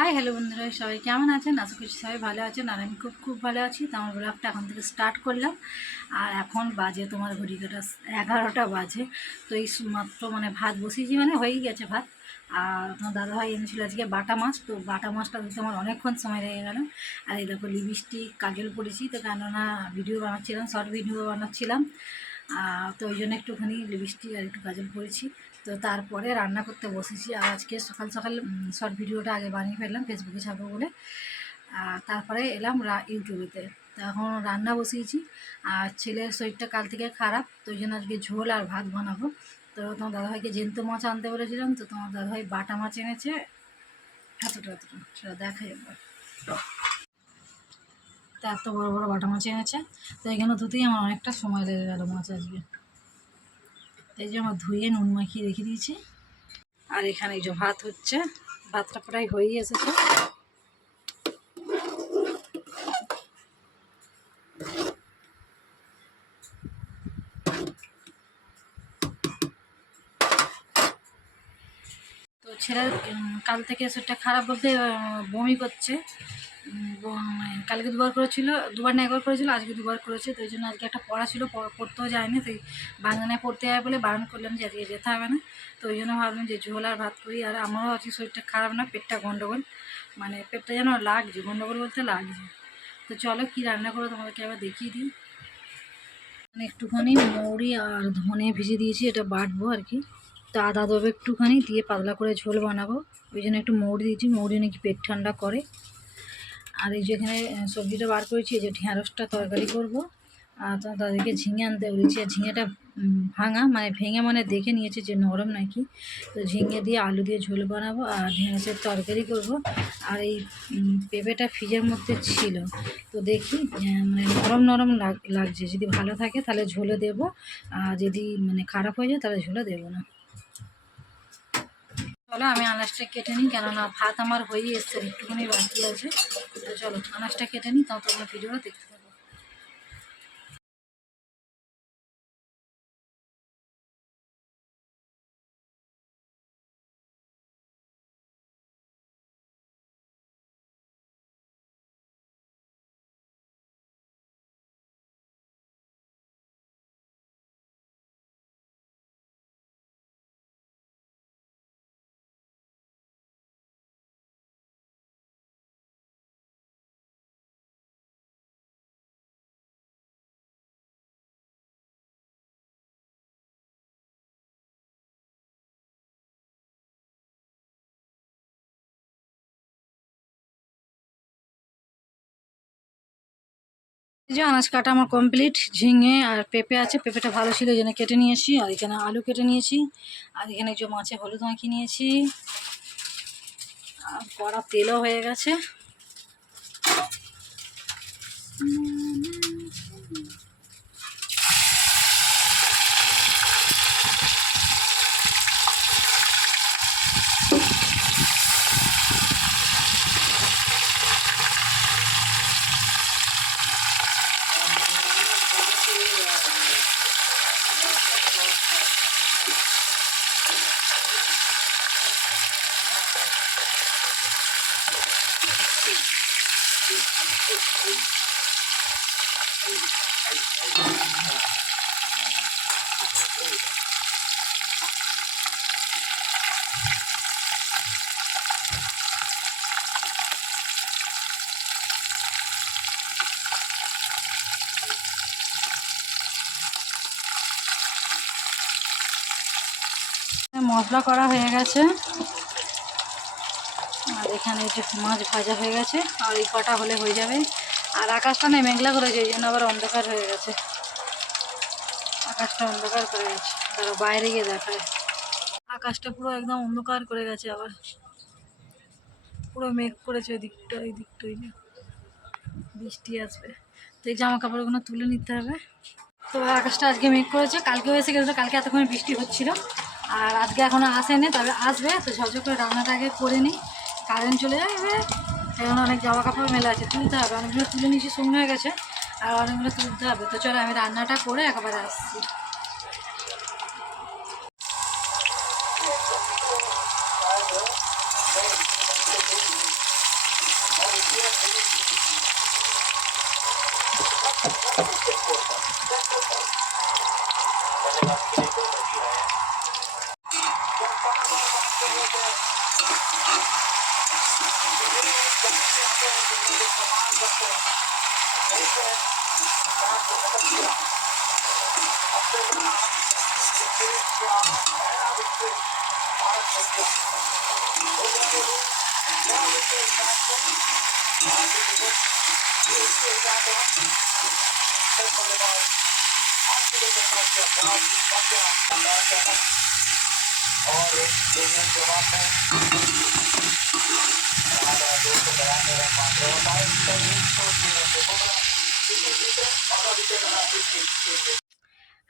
Hi hello বন্ধুরা, সবাই কেমন আছেন? আশা করছি সবাই ভালো আছেন। আর আমি খুব ভালো আছি। তো আমার ব্লগটা এখন থেকে স্টার্ট করলাম। আর এখন বাজে তোমার ঘড়ি কাটা 11টা বাজে। তো এই মাত্র ভাত বসিয়েছি, হয়েই গেছে ভাত। আর তোমার দাদাভাই এনেছিল আজকে বাটা মাছ। তো বাটা মাছটা ধরতে আমার অনেকক্ষণ সময় লেগে গেল। আর এই দেখো লিপস্টিক কাজল পরেছি, তো কেননা ভিডিও বানাচ্ছিলাম, শর্ট ভিডিও বানাচ্ছিলাম। তো ওই জন্য একটুখানি লিপস্টিক আর একটু কাজল পরেছি। তো তারপরে রান্না করতে বসেছি। আর আজকে সকাল সকাল শর্ট ভিডিওটা আগে বানিয়ে ফেললাম ফেসবুকে ছাড়বো বলে। তারপরে এলাম ইউটিউবেতে। তো এখন রান্না বসিয়েছি। আর ছেলের শরীরটা কাল থেকে খারাপ, তো ওই জন্য আজকে ঝোল আর ভাত বানাবো। তো তোমার দাদাভাইকে জ্যান্ত মাছ আনতে বলেছিলাম, তো তোমার দাদাভাই বাটা মাছ এনেছে এতটা সেটা দেখাই একবার। তো এত বড় বড় বাটা মাছ এনেছে, তো এখানে ধুতেই আমার অনেকটা সময় লেগে গেল মাছ আজকে। এই যে আমার ধুয়ে নুন মাখিয়ে রেখে দিয়েছি। আর এখানে এই যে ভাত হচ্ছে, ভাতটা প্রায় হয়েই এসেছে। তো ছেলের কাল থেকে শরীরটা খারাপ বলতে বমি করছে। কালকে দুবার করেছিল, দুবার না একবার করেছিল, আজকে দুবার করেছে। তো ওই জন্য আজকে একটা পড়া ছিল, পড়তেও যায়নি। তো বাগানায় পড়তে যায় বলে বারণ করলাম যে আজকে যেতে হবে না। তো ওই জন্য ভাবলাম যে ঝোল আর ভাত করি। আর আমারও আজকে শরীরটা খারাপ না, পেটটা গন্ডগোল, পেটটা যেন লাগছে, গন্ডগোল বলতে লাগছে। তো চলো কী রান্না করো তোমাদেরকে আবার দেখিয়ে দিই। একটুখানি মৌরি আর ধনে ভিজিয়ে দিয়েছি, এটা বাটবো আর কি। তো আদা দেবো একটুখানি, দিয়ে পাতলা করে ঝোল বানাবো। ওই জন্য একটু মৌরি দিয়েছি, মৌরি নাকি পেট ঠান্ডা করে। আর এই যে এখানে সবজিটা বার করেছি, এই যে ঢ্যাঁড়সটা তরকারি করব। আর তাদেরকে ঝিঙে আনতে বলেছি। আর ঝিঙেটা ভাঙা, ভেঙে দেখে নিয়েছি যে নরম নাকি। তো ঝিঙে দিয়ে আলু দিয়ে ঝোল বানাবো আর ঢ্যাঁড়সের তরকারি করব। আর এই পেঁপেটা ফ্রিজের মধ্যে ছিল, তো দেখি নরম নরম লাগছে। যদি ভালো থাকে তাহলে ঝোলে দেবো, আর যদি খারাপ হয়ে যায় তাহলে ঝোলে দেবো না। চলো আমি আনাজটা কেটে নিই, কেননা ভাত আমার হয়েই এসছে, একটুখানি বাকি আছে। তো চলো আনাজটা কেটে নিই, তাও তোমরা ভিডিওটা দেখতে থাকো। এই যে আনাজ কাটা আমার কমপ্লিট। ঝিঙে আর পেঁপে আছে, পেঁপেটা ভালো ছিল, এই জন্য কেটে নিয়েছি। আর এখানে আলু কেটে নিয়েছি। আর এখানে যে মাছে হলুদ মাখিয়ে নিয়েছি। আর কড়া তেলও হয়ে গেছে। মশলা করা হয়ে গেছে। আর এখানে যে মাছ ভাজা হয়ে গেছে, আর এই কটা হলে হয়ে যাবে। আর আকাশটা মেঘলা করেছে, এই জন্য আবার অন্ধকার হয়ে গেছে। আকাশটা অন্ধকার করে গেছে, তারা বাইরে গিয়ে দেখায়। আকাশটা পুরো একদম অন্ধকার করে গেছে, আবার পুরো মেঘ করেছে। ওই দিকটা বৃষ্টি আসবে। তো এই জামা কাপড়গুলো তুলে নিতে হবে। তো আকাশটা আজকে মেঘ করেছে, কালকেও এসে গেছিলো, কালকে এতক্ষণ বৃষ্টি হচ্ছিল। আর আজকে এখনও আসেনি, তবে আসবে। তো ঝরঝর করে রান্নাটা আগে করে নিই, কারেন্ট চলে যাবে। এখন অনেক জামা কাপড় মেলা আছে, তুলতে হবে। অনেকগুলো তুলে নিয়েছি, শুকনো হয়ে গেছে, আর অনেকগুলো তুলতে হবে। তো চলো আমি রান্নাটা করে একেবারে আসছি।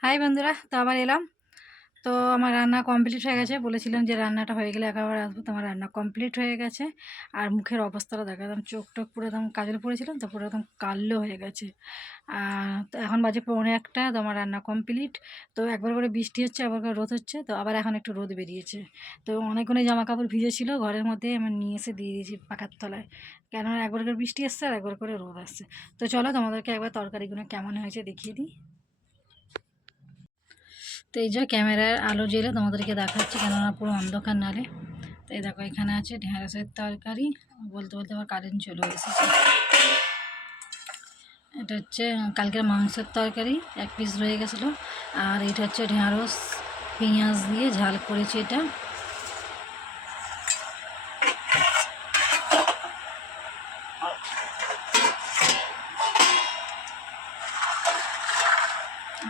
হাই বন্ধুরা, তো আবার এলাম। তো আমার রান্না কমপ্লিট হয়ে গেছে। বলেছিলাম যে রান্নাটা হয়ে গেলে একেবারে আসবো, তো আমার রান্না কমপ্লিট হয়ে গেছে। আর মুখের অবস্থাটা দেখা, একদম চোখ টোক পুরো একদম কাজল পড়েছিলাম তো পুরো একদম কালো হয়ে গেছে। তো এখন বাজে 1:45, তো আমার রান্না কমপ্লিট। তো একবার করে বৃষ্টি হচ্ছে, একবার করে রোদ হচ্ছে, তো আবার এখন একটু রোদ বেরিয়েছে। তো অনেকগুলো জামা কাপড় ভিজে ছিল ঘরের মধ্যে, আমি নিয়ে এসে দিয়ে দিয়েছি পাখার তলায়, কেননা একবার করে বৃষ্টি আসছে আর একবার করে রোদ আসছে। তো চলো তোমাদেরকে একবার তরকারিগুলো কেমন হয়েছে দেখিয়ে দিই। তো এই যে ক্যামেরার আলো জেলে তোমাদেরকে দেখাচ্ছি, কেননা পুরো অন্ধকার নালে। তো এই দেখো, এখানে আছে ঢেঁড়সের তরকারি। বলতে বলতে আবার কারেন্ট চলে এসেছে। এটা হচ্ছে কালকের মাংসের তরকারি, 1 পিস রয়ে গেছিলো। আর এটা হচ্ছে ঢেঁড়স পেঁয়াজ দিয়ে ঝাল করেছি এটা।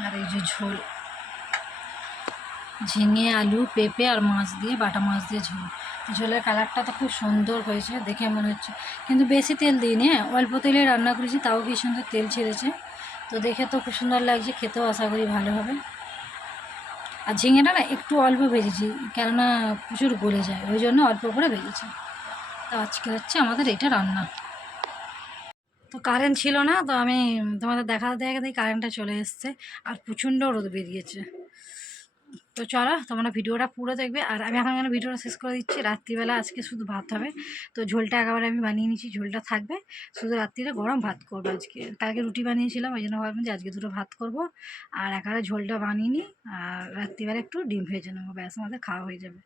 আর এই যে ঝোল, ঝিঙে আলু পেঁপে আর মাছ দিয়ে, বাটা মাছ দিয়ে ঝোল। ঝোলের কালারটা তো খুব সুন্দর হয়েছে দেখে মনে হচ্ছে, কিন্তু বেশি তেল দিইনি, অল্প তেলে রান্না করেছি, তাও কি সুন্দর তেল ছেড়েছে। তো দেখে তো খুব সুন্দর লাগছে, খেতেও আশা করি ভালো হবে। আর ঝিঙেটা না একটু অল্প ভেজেছি, কেননা প্রচুর গলে যায়, ওই জন্য অল্প করে ভেজেছি। তো আজকে হচ্ছে আমাদের এটা রান্না। তো কারেন্ট ছিল না, তো আমি তোমাদের দেখাতে দেখাতেই কারেন্টটা চলে এসছে, আর প্রচণ্ড রোদ বেরিয়েছে। তো চলো তোমরা ভিডিওটা পুরো দেখবে। আর আমি এখন ভিডিওটা শেষ করে দিচ্ছি। রাত্রিবেলা আজকে শুধু ভাত হবে, তো ঝোলটা একেবারে আমি বানিয়ে নিচ্ছি, ঝোলটা থাকবে, শুধু রাত্রিরে গরম ভাত করবো আজকে। কালকে রুটি বানিয়েছিলাম, ওই জন্য ভাবলাম যে আজকে দুটো ভাত করব, আর একেবারে ঝোলটা বানিয়ে নিই, আর রাত্রিবেলা একটু ডিম ভেজে নেবো, ব্যাস আমাদের খাওয়া হয়ে যাবে।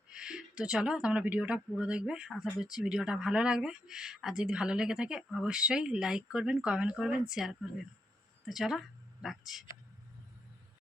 তো চলো তোমরা ভিডিওটা পুরো দেখবে, আশা করছি ভিডিওটা ভালো লাগবে। আর যদি ভালো লেগে থাকে অবশ্যই লাইক করবেন, কমেন্ট করবেন, শেয়ার করবেন। তো চলো, রাখছি।